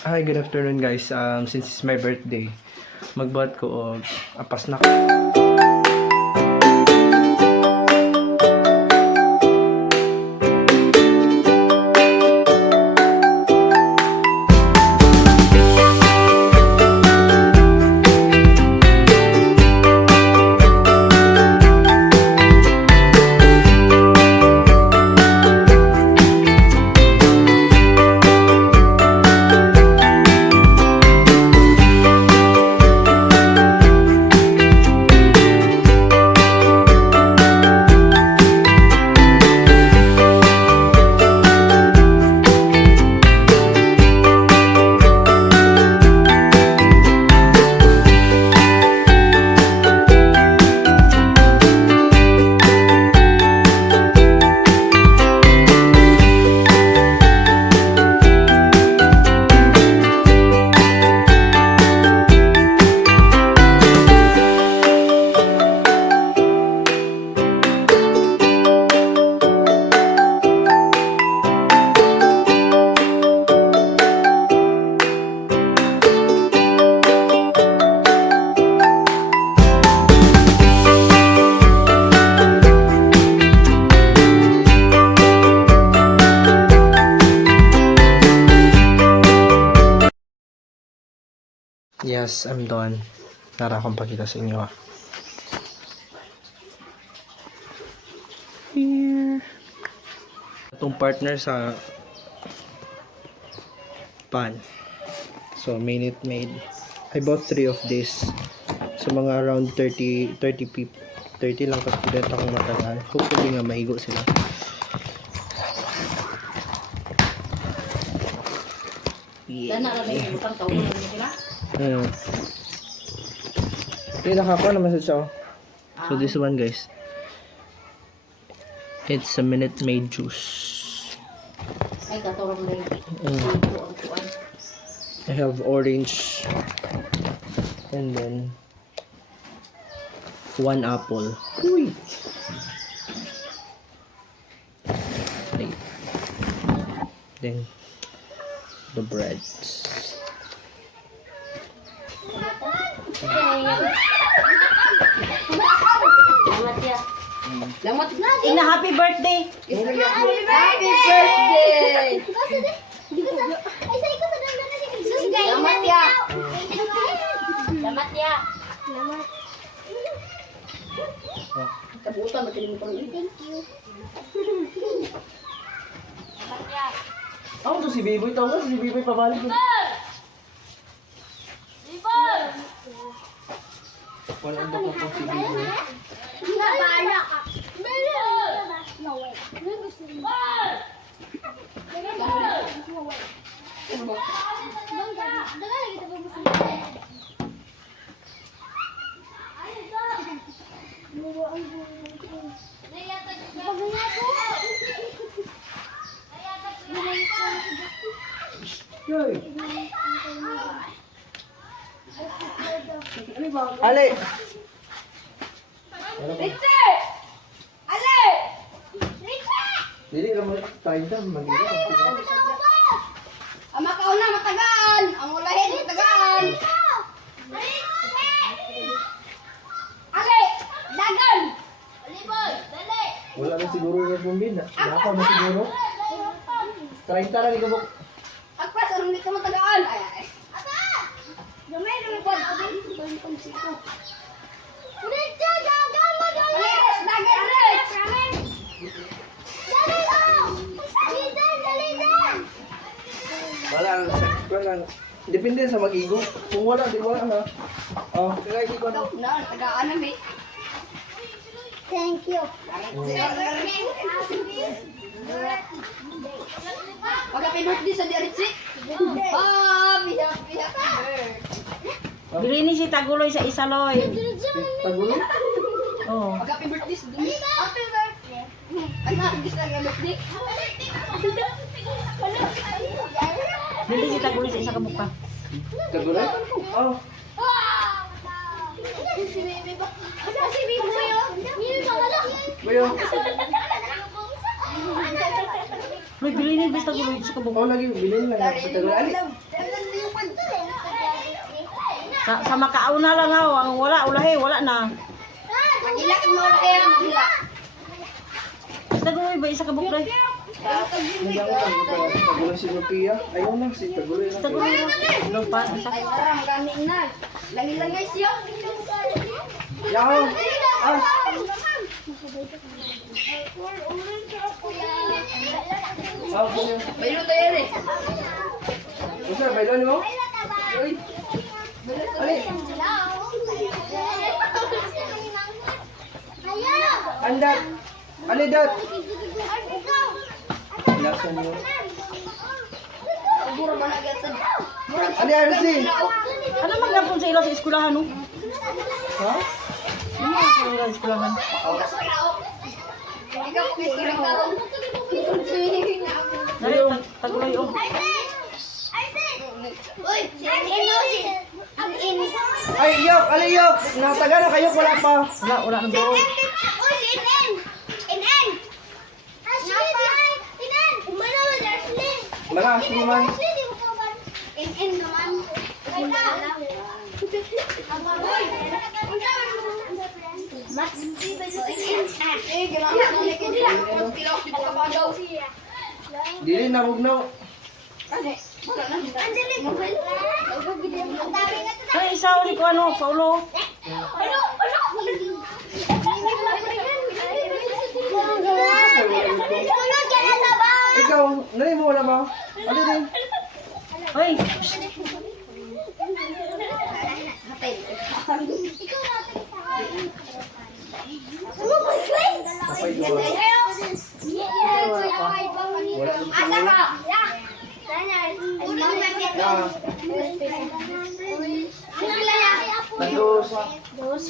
Hi, good afternoon guys. Since it's my birthday, magbuhat ko og apas na. Yes, I'm done. Nara akong pakita sa inyo. Here. Itong partner sa pan. So, Minute Maid. I bought 3 of this. So, mga around 30 lang ka-student akong matagal. Hopefully nga maigo sila. Yeah. Okay, nakakuha naman siya. So this one guys, it's a Minute Maid juice. I have orange and then 1 apple. Uy. Okay. Then the breads. Lamot na. Ina, happy birthday. Happy birthday. Lamot ya. Lamot ya. Kabutan matili mo pang thank you. Lamot ya. Ako to si Biboy, tao nga si Biboy pabalik. Biboy! Wala ba ko si Biboy? Bahala ka. No way. Ale! Richie! Ale! Richie! Dili naman tayo na, mag-iwa. Ang makauna matagaan! Ang ulahin matagaan! Ale! Dagan! Alibol! Dali! Wala na siguro yung kumbin. Nakaw na siguro. 30 na ni Kabok. Agpas! Anong hindi ka matagaan? Ay ay! Ata! Gamay naman po! Richie! Dagan mo! Dagan! Dagan! Dagan! Wala. Depende sa mag-igo. Kung wala, di wala na. Oh, kaya igo na. Na, tagaan na may. Thank you. Mag-happy birthday sa Richie! Happy birthday! Dili ni si Taguloy sa Isaloy. Tagulo? Oh. Mag-happy birthday sa Dumi! Happy birthday! Ay, nakagis na nga birthday! Dili si Taguloy sa isa ka buka. Tagulo? Oh. Si Bibi ba? Si Bibi mo yun? Bibi ba wala? Bayo. May dili ni bis Taguloy sa ka buka. Oh, lagi bilhin lang ako sa Tagulo. Ali. Sa Macau na lang ang wala ulahi, wala na. Magila ka mo kaya magila. Taguloy ba isa ka buklay? Taguloy si Sophia. Ayaw na, si Taguloy lang. Taguloy ra. Ano pa isa? Ay, parang kanin na. Lagi-lagay siya. Yaw! Ah! Ah, punya. Bayo tayo rin. Usa, bailon mo? Uy! Ali! Andat! Ali, dat! Lasan mo. Siguro man agad sa... Ali, Arsi! Ano magdapon sa ila sa eskwelahan no? Ha? Ano sa ila sa eskwelahan? Ikaw po kasi rin taon. Dali, taguloy oh. Uy, ang inis. Ay, yok! Ali, yok! Nataga na kayo, wala pa. Wala nang doon. Uy, si Inen! Inen! Inen! Umano mo, Darsley! Mga, sige man. Inen naman. Uy! Mas, eh, gano'n ako na kaya. Mas kilaw, di ba kapagaw? Dili na, bugnaw. Angelic! Ang dami na ito. Ay, isa ulit ko ano, Paulo. Ano? Sunod ka na sa ba? Ikaw, nari mo wala ba? Ali, din. Hoy, Kapay duwa. Asa ka? Ah, Ano kaya? nandun sa... Dos.